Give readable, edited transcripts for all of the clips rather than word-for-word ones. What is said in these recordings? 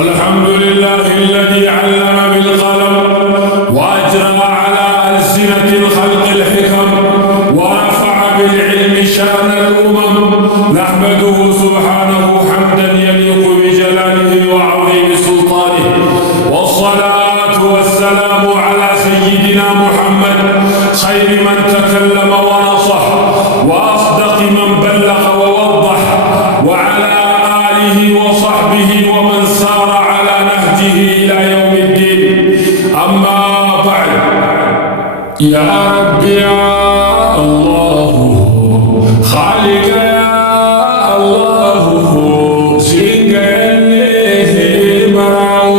الحمد لله الذي علم بالقلم وأجرى على ألسنة الخلق الحكم ورفع بالعلم شأن الأمم. نحمده سبحانه حمدا يليق بجلاله وعظيم سلطانه، والصلاة والسلام على سيدنا محمد خير من تكلم ونصح وأصدق من بلغ ووضح، وعلى آله وصحبه ومن سار على نهجه إلى يوم الدين. أما بعد، يا رب يا الله خالق يا الله سينجله براو،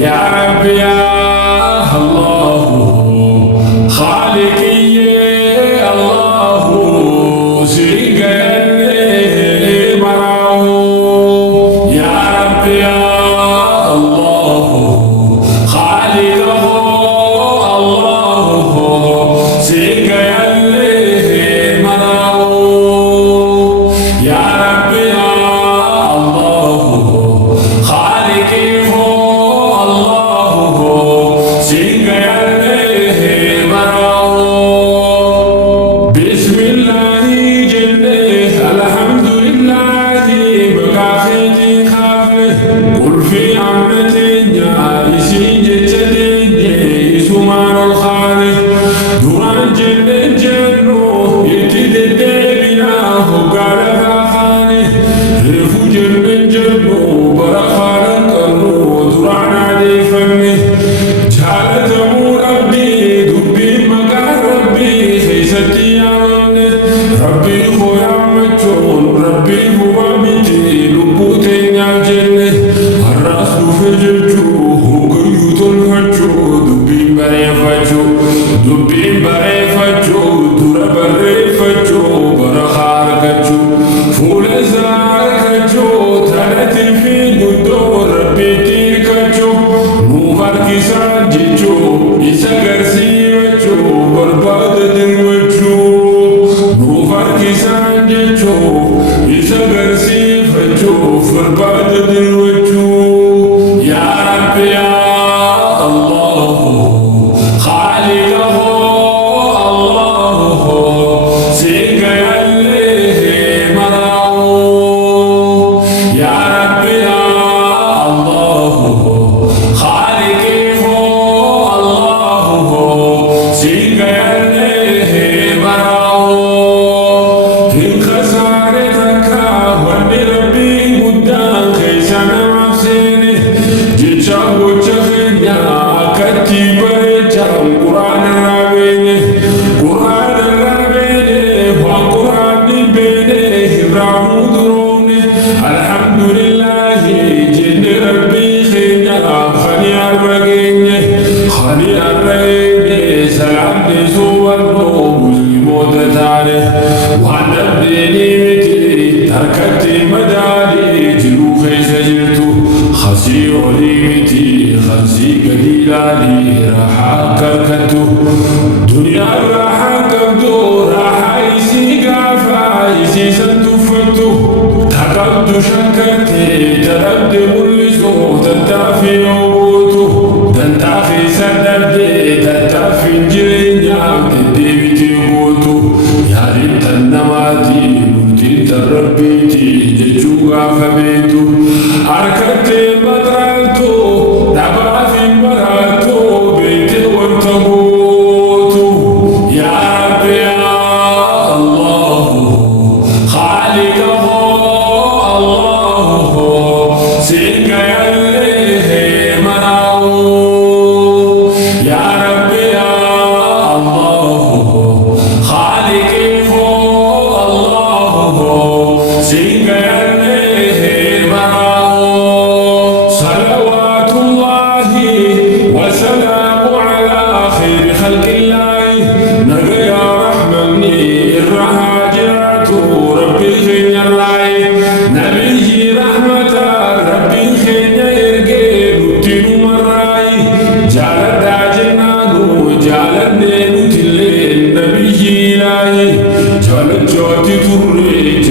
يا رب يا الله خالق يا الله سينجله براو، يا رب يا الله خالق Sing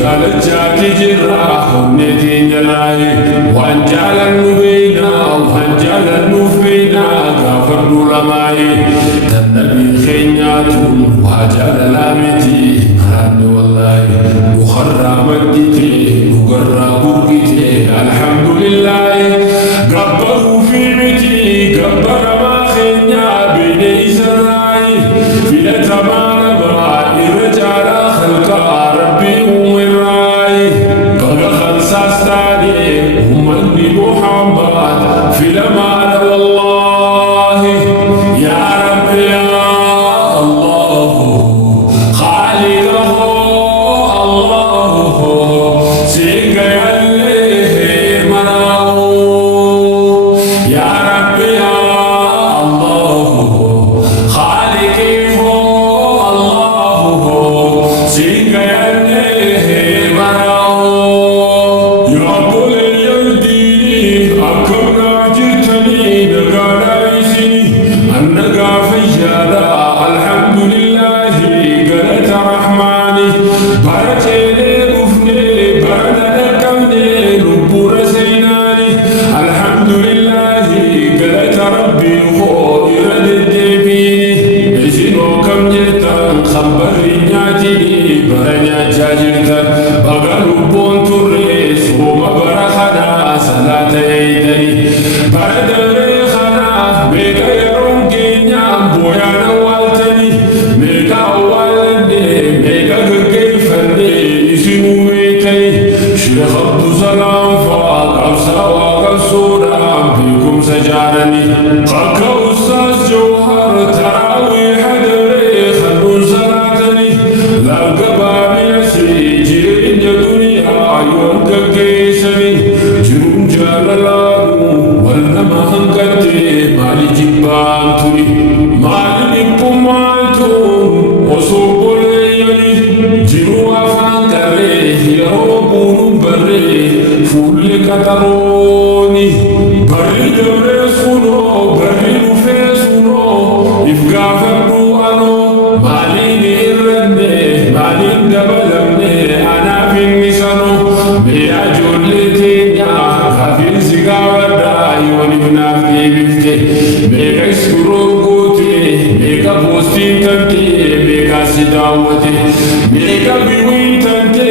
jaalachaa jirra honneetiin jalaayi waan jaalannu beeynaa waan jaalannuuf beeynaa gaafadhu lamaayi tan nabii keenyaatuun waa jaalalaa miti maraanne wallaahi mukarraa maddite dhugarraa gurgite alhamdulillaahi gabbaruu fi miti gabbaramaa keenyaa beene isarraayi filatamaa nabaa irra jaalaa khalqaa rabbii umirraayi baga khalsaastaani ummanni muhammad filamaadha wallaahi yaa rabbi yaa allahu khaaliqahu allahu siinga yallee maraahu yaa rabbi yaa allahu khaaliqihu allahu siinga yallee maraahu yaa boleeyyan diinii akkam naaf jirtanii nagaadhaa isini annagaa fayyaadhaa alhamdulillaahi galata rahmaani bara ceenee dhufnee bara dadhaqqabnee lubbuura seenaani alhamdulillaahi galata rabbii koo irra deddeebiini isinoo kam jettan kan barri nyaatini bara nyaachaa jirtan baga lubboon turre sooma bara kanaa salaata eeydani bara daree kanaaf meeqa yeroon keenyaan booyaan awwaaltani meeqa awwaalanne meeqa gaggeeffanne isinuu beektani sheekh abdusalaam fa'aa qabsaawaa qabsoodhaan beekumsa jaalani akka ustaas jawhar taraawii hadaree kannuun salaatani laggabaabiyasi jireenya duniyaa yoon gaggeessani jiruun jaalalaamu wal nama hanqatte maali jibbaan turi maali dhibbummaantuun osoo boleeyyani jiruu afaan qarree yeroo buunuun barree fuulli qaxarooni barri dabrees kunoo barri dhufees kunoo if gaafadhu anoo maaliin irranne maaliin dabalamne anaaf inni sanoo meeyaa ijoollee teenyaa kaafiinsi gaafadhaa yoonif naaf deebifte meeqa iskuroon goote meeqa poostiin tante meeqa si daawwate meeqa biwiin tante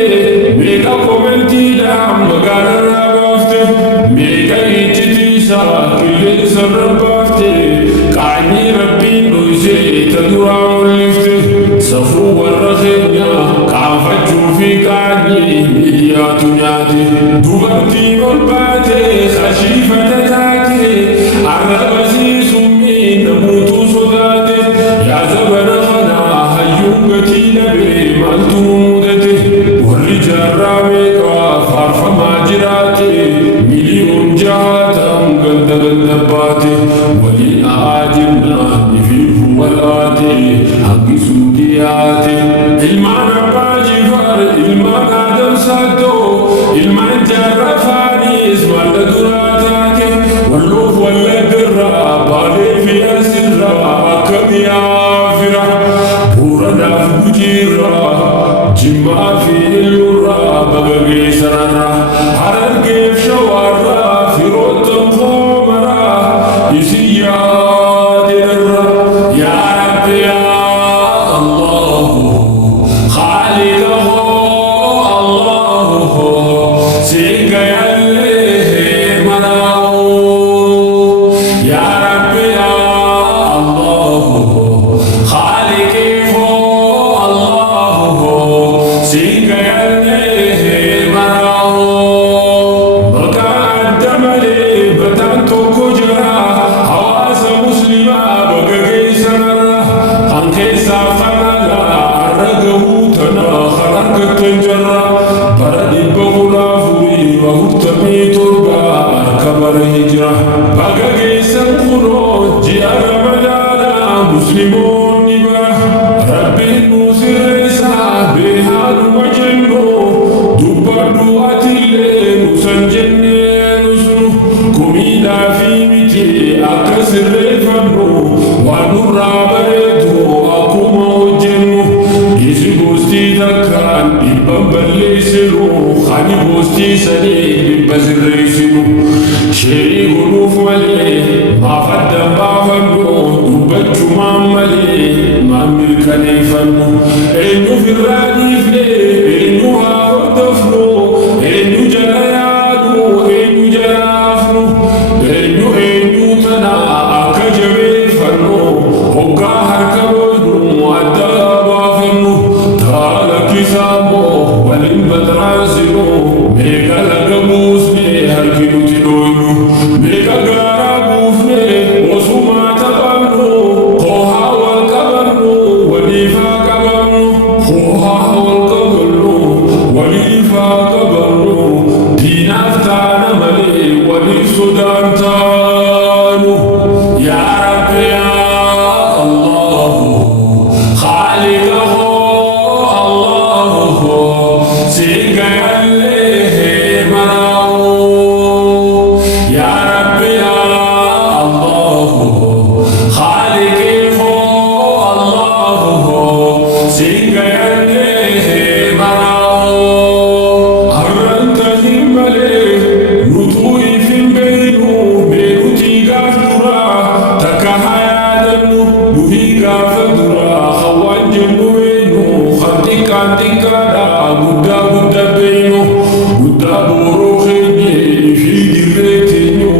meeqa komentiidhaan magaalarraa baafte meeqa ijjitiisaa qilleensarra baafte qaanyii rabbiin dhoysee ta duraa mul'ifte safuu warra keenyaa qaanfachuu fi qaanyii miidiyaatu nyaate dubartiin ol baate kashiifata taate arraba siisummii namuutuu sodaate yaa zabana kanaa hayyuun gatii dhabee maaltu mudate warri jaarraa meeqaa faarfamaa jiraate miliyoon jahaatam ganda ganda baate waliin aajirnaan ifiifu walaate hanqisuu dhiyaate ilmaan abbaa jifar ilmaan aadam saattoo ilmaan jaarraa faaniis malla duraa taate walloof wallaggarraa baalee fi asirraa akka mi'aa fira buuranaaf gujiirraa jimmaa fi illurraa baga geessararraa harargeef shawaarraa firoottan koomaraa isin yaadirra yaa rabbi yaa allahu khaaliqahu allahu siinga yallee maraahu yaa rabbi yaa allahu khaaliqihu allahu siinga yallee maraahu maqaa adda malee bataan tokko jira hawaasa muslimaa baga geessanarra kan keessaa kanalaa arra gahuu tana kan argattan jarra bara 1447 harka bara hijira baga geessan kunoo ji'a ramadaanaa musliimoonni bara rabbiin nuu sirreessaa beehaanuma jennu dubbadhu atillee nusan jennee nusnu kumiidhaa fi miti akka sirreeffannu waan nurraa bareedu akkuma hojjennu isi goostii takkaan dhibban balleessinu ani boostii sanii dhibba sirreessinu sheerii godhuuf malee maaf addan baafannu dubbachumaan malee maan mirkaneeffannu eenyuuf irraa dhiifne eenyu haa hordofnu eenyu jala yaadu eenyu jala hafnu eenyu tana akka jabeeffannu hoggaa harka boonu adda baafannu taala kisaamoo waliin batraasinu meeqa laga buusne harki nuti dhooynu meeqa gaaraa buufne osumaa taphannu hoohaa wal qabannu waliifaa qabannu hoohaa wal qabannu waliifaa qabannu diinaaf taana malee waliif sodaan taanu yaa rabbi yaa Allahu Khaliqa Allahu Singayalle marao ya Rabbi ya Allahu Khaliqa Allahu Singayalle marao arranta himmale nutui fil baynu beruti gafdura takahayadanu buhi gafdura khawanjnu wenu khatika tikada gudda gudda beenu gudda boru khayni fi dirretinu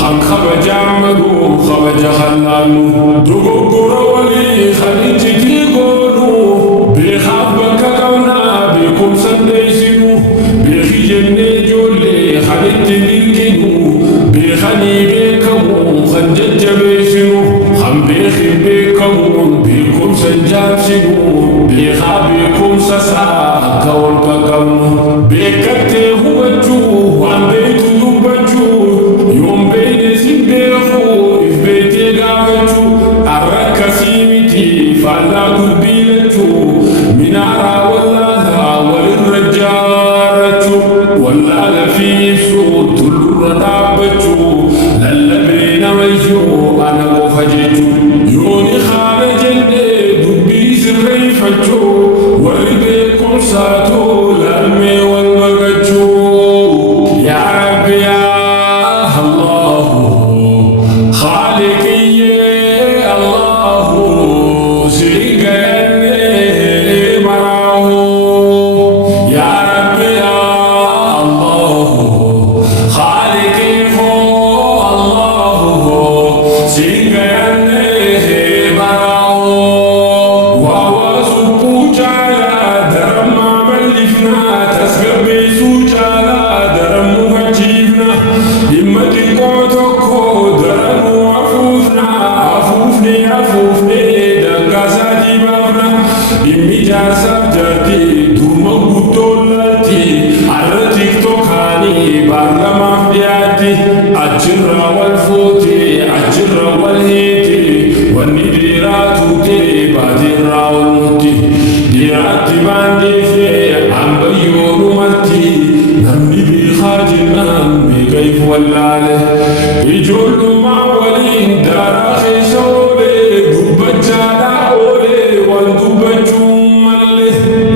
kham khabajamadu khabajahalanu dogogoro wali khalijti gonu bi khabaka kauna bi kum sandaysinu bi khijne jolle khalijti dilkinu bi khani be kamu khanjajabesinu kham bi khibe kamu bi kum sanjabsinu bi khabikum sasa kawal kakamu bekate huwaju wan beitu dubaju yom beine simbehu ifbete gavaju arraka simiti falla dubilaju minara wallaha walirrajaraju wallala fi tulurra dabbaju lallabina wayju ana gofajaju yoni khana jende dubbi sirrayfaju warbeekum saatu lalme walbagaju ya Rabbi ya Allahu Khaliqiyye Allahu Singayalle marao ya Rabbi ya Allahu Khaliqiyye Allahu Singayalle marao Ajirra wal futi, ajirra wal hiti, wani diratu te badirra wal muti, dirati bandi fe ambayoru mati, namni bi khajinam bi kayf wallale, ijullu ma walin dara khisole, dubbajala ole wal dubbajum malle,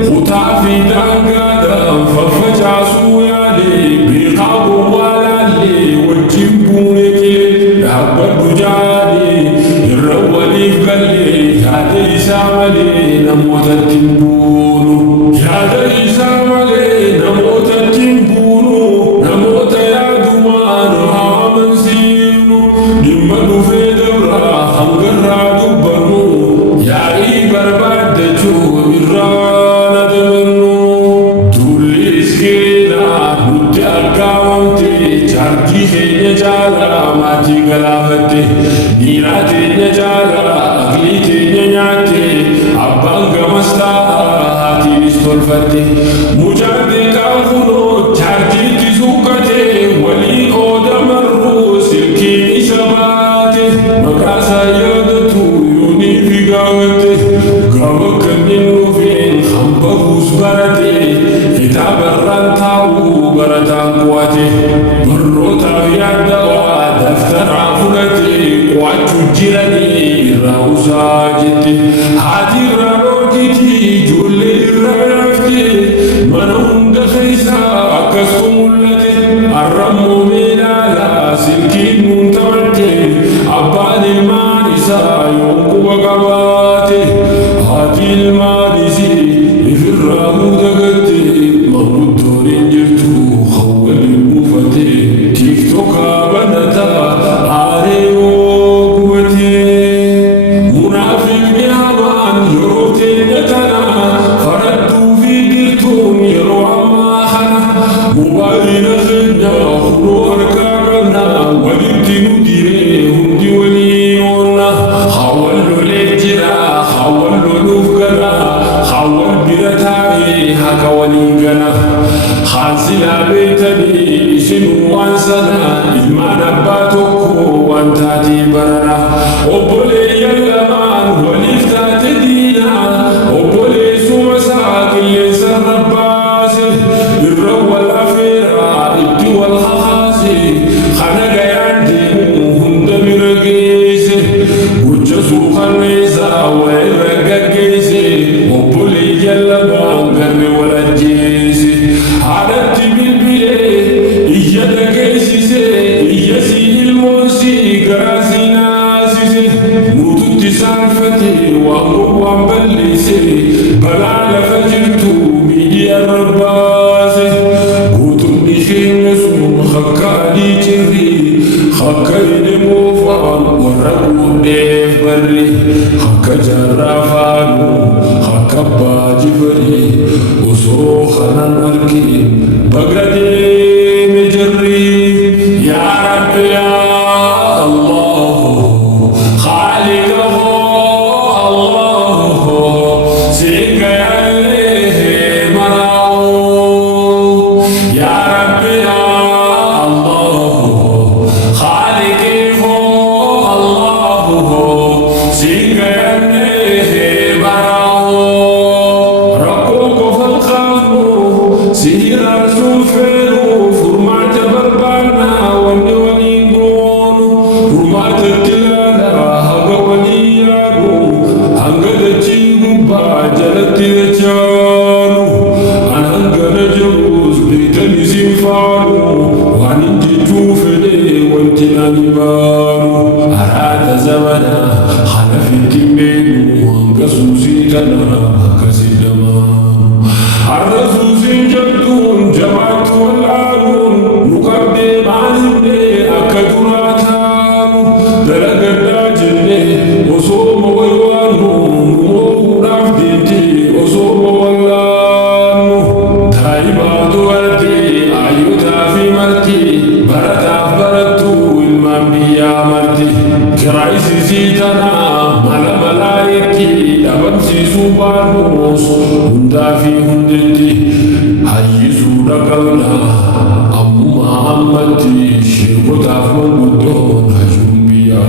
khutafi dangada fafajasu yale bi qabu walale wajibuneke dabbadu jali irrawali galle hada isamale namota timbunu hada isamale namota timbunu namota yaduman haman sinu dimmadu fedra hangarra dubbanu ya'i barbadaju irrana damnu tulli iskena mutaqawti charji heenya jala mati galafate dira teenya jala agli teenya nyaate abbaan gamasta haati istolfate mujarde kaafuno charjiitti suuqate walii qooda marru silkiin isa baate maqaasaa yaadatu yoonii fi gaawate gaawa kanneen dhufeen hambahuus barate kitaabarraan taa'uu barataan qo'ate barnootaaf yaadawaa daftaraa fudhate qo'achuu jiranii irraa usaa jette haati irraa dhorkiti ijoollee irraa rafte mana hunda keessaa akka هاتي المالزي في الرابو دقتي مرمتون انجرتو خول المفتي تيك توكا بنتا عاريو قوتي منافق يابان يروتي نتنا فردو في دلتون يرو عما خنا مبالي نخدنا خلو أركارنا ولدي نديري هندي وليونا خاولو لجرا خاولو نفقنا خاول برتابي حكا وليقنا خانسلا بيتني إشنو وانسنا إلما نباتوكو وانتاتي برنا وبولي يلمان ولفتات دينا وبولي سمساك اللي سرباسي الرو الأفيرا إدي والخخاسي خانق يعدين هند مرقيسي وجسو خنيسا ويرققيسي وبولي يلمان قرن ولجيسي عادت بالبلي إيادا كيسيسي إياسي الموسي قراسي ناسيسي موتو سالفتي وأمرو بلسي بلعل فجرتو ميديا الرباسي قوتو بخين يسو خكالي جري خكاين موفان ورقو ديف بري خكا جرافانو خكا باجي بري وصو خنان مركي بغدادي مجري يا رب يا الله خالقه الله سيك عليه مراو يا رب يا الله خالقه الله سيك عليه مراو ربك فالخافو سير رسول فيرو فرمات بربانا ونينقون فرمات التلالا هبا ونيارو هنگل تيغو باجلت يجانو هنگل جروز بيتني زنفارو وانجي توفلي وانتناني بارو أراد زمنا خلفي تنبينو هنگسوسي تنا كسيدما الرسوسي جدون جمعت والعالون مقدم عنه أكدراتان دلقنا جنة وصوم ويوانو نمو نفدتي وصوم واللانو تايبات وردي أيوتا في مرتي برتا برتو المنبيا مرتي كرايسي سيتنا ملا ملايكي دبمسي سوبانوس هندا في هندتي حيزو رقلنا أمو محمدي شيخو تافمن قدون هجوم بيا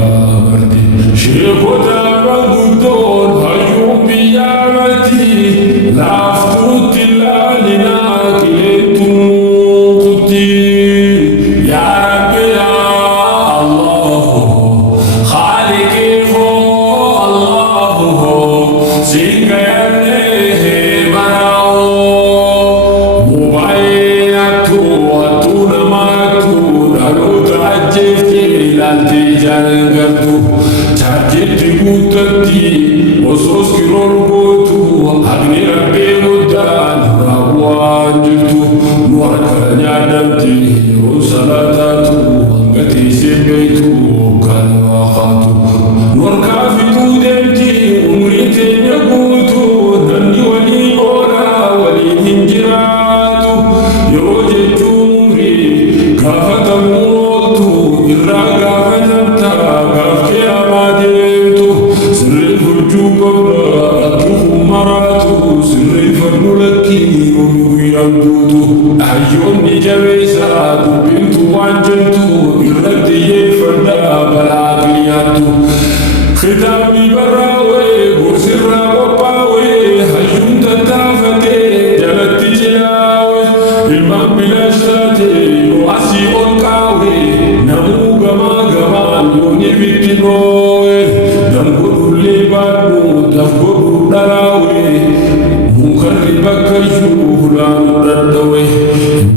مرتي شيخو تافمن قدون هجوم بيا مرتي لافتو تلالنا كليتم قدي يا رب يا الله خالقه الله سيك عليه مراو مبايعتو وطول ماتو دارو تعجفتي لالتي جانقرتو تعجبتي قوتتي وصوص كروربوتو أغني ربي مدان رابوان جلتو نورك نعدمتي وصلاتاتو أنقتي سبيتو كان واقاتو نورك في تودمتي أمريتي يقوتو نني ولي أورا ولي هنجراتو يوجدتو أمري كافة مولتو إرا كافتمتا كافتي أماديمتو سر الفرجو قبلا أترخ مراتو سر الفرنلكي ويويرانتو أحيوني جويسا دبنتو وانجلتو إردي يفردا بلاقلياتو ختامي براوي وسرا وباوي هجوم تتافتي جلت جلاوي المام بلاشتاتي وعسي والقاوي نمو غما غما يوني بيتنوي دنقر اللي بانو دفقر دراوي مكرر بكجو لانو ردوي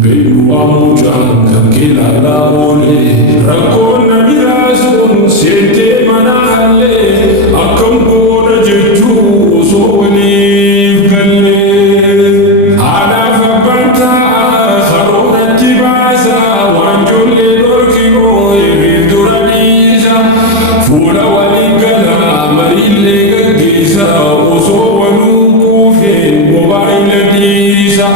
بينو أموجان كلا لاولي ركون نبراسون سيتي مناحلي وليف قلي على فبنتا خرون التباسا وانجل لوركينو يبيد رديسا فولا وليقلا مريل لقيسا وصو ونوكوفين موبايل ديسا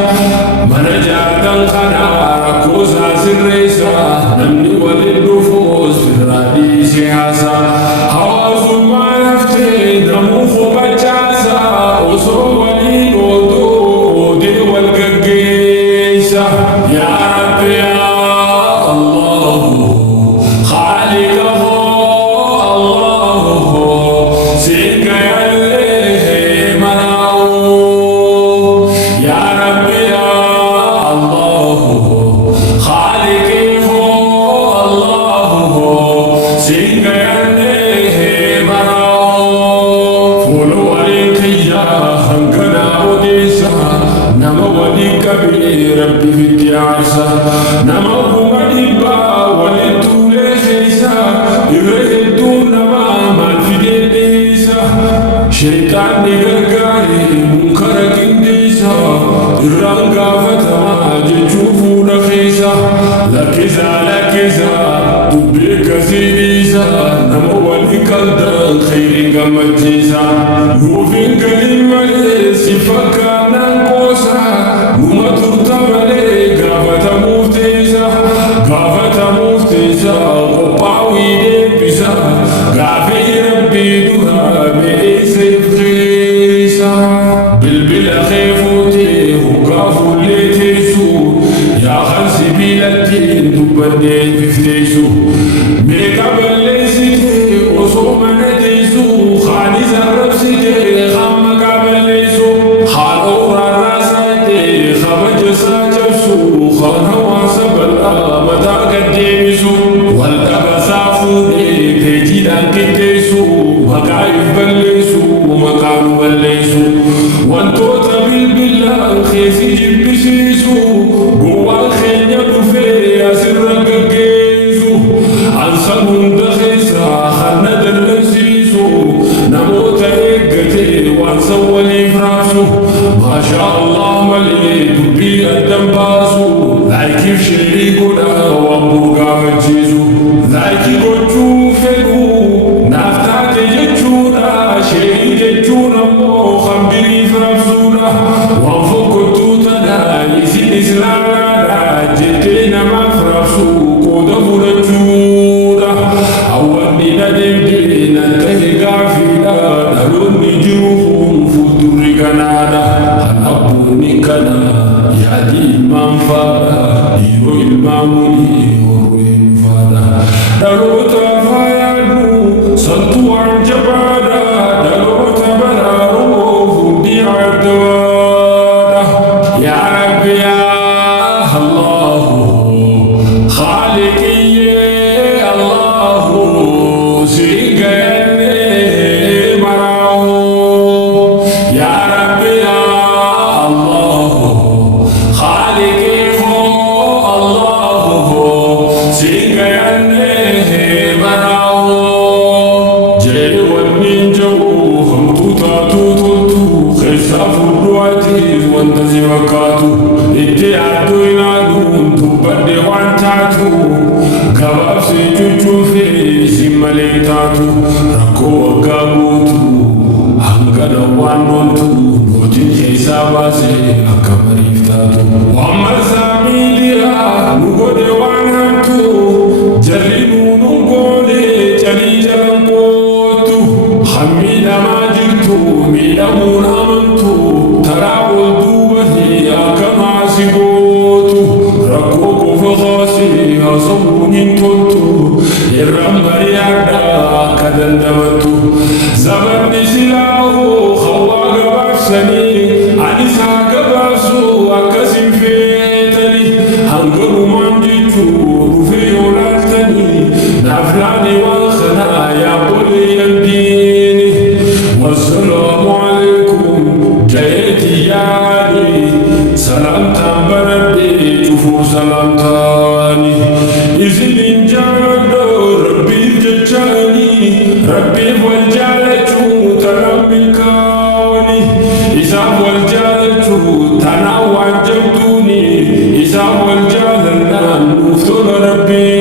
مرجعتا خنا ركوزا سريسا نمني وللنفوس في الرئيس عسا حوازو ما نفتي نموخو بجاسا وصو ولينو دي والققيسا يا رب يا الله خالقه الله سيك يلي مناو يا رب يا الله خالقه الله سيك يلي مناو فولو عليك يا خنقنا وديسا نما ولي كبير ربي في التعاسة نما هو مدبا ولتولي خيسا يغيدون ما في ديسا شيطان نغرغاري منكر كنديسا الرنقا فتما جتشوفو رخيسا لكزا تبيك سيديسا نما ولي كالدر خير قمتيسا يوفين كلمة سفكا ننقوسا نما ترتبلي قافة مفتيسا وقاوي ديبسا قافي ربي دها بإيسي بخيسا بالبلا خيفوتي وقافو اللي تيسو يا خلسي بيلتين دبنين فيفتيسو ميكا بلسيتي وصوما نديسو خاني زربسيتي خامكا بلسو خالورا راسايتي خبجسا جبسو خانوا سبلا متى قديمسو والدبا سافوني تيجيدان كتيسو مقايف بلسو مقالو بلسو وانتوتا بالبلا خيسي جبسيسو قوى الخينيا دفي أسر ققيسو أنسانهم دخيسا خلنا دلسيسو نموت إيقتي وانسواني فراسو ما شاء الله ملي دبي الدنباسو ذاكي في شريكنا وابوغا مجيزو ذاكي قجو فلو نفتاك ججونا شيء ججونا مو خمبري فرسونا وانفق توتنا يسي إسلانا جتنا مفرسو قد فرجونا أولي ندمدنا تهيقا فينا نلوني جروهم فتوري كنانا هنبوني كنا يادي منفادا يرو الماموني يروين فادا دروتا فايادو سنتو عن جبادا دروتا بلارو فندي عدوادا يا رب يا الله خالقي الله سيك يلي مراو يا رب يا الله خالقي الله سيك يلي مراو جري والنينجو خمتو تاتو تلتو خساف الرواتي وانتزي وكاتو إدي عدو ينادون تبدي وانتاتو كباب سيجوجو في سيمالي تاتو ركو وقابوتو هنگدا وانونتو نوتين حساباسي أكبريف تاتو وعمر ساميليا نقودي وانهمتو جرينو نقودي جري جرنقوتو حميدا ما جرتو ميدا منامنتو تراول دوبتي أكما سيبوتو ركو كفخاسي أصبونين تلتو الرمبر يعدا كدندمتو زبر نسلاو خواق بافسني عنيسا قباسو أكسم فيتني هنقر منجتو رفي ولالتني نفلاني والخنايا بولي يمديني والسلام عليكم جيتي يا علي سلام تنبردي شوفوا سلام تاني إذن جالدو ربي جتاني ربي والجالتو تربي الكوني إساف والجالة تنوع جبتوني إساف والجالة نفتون ربي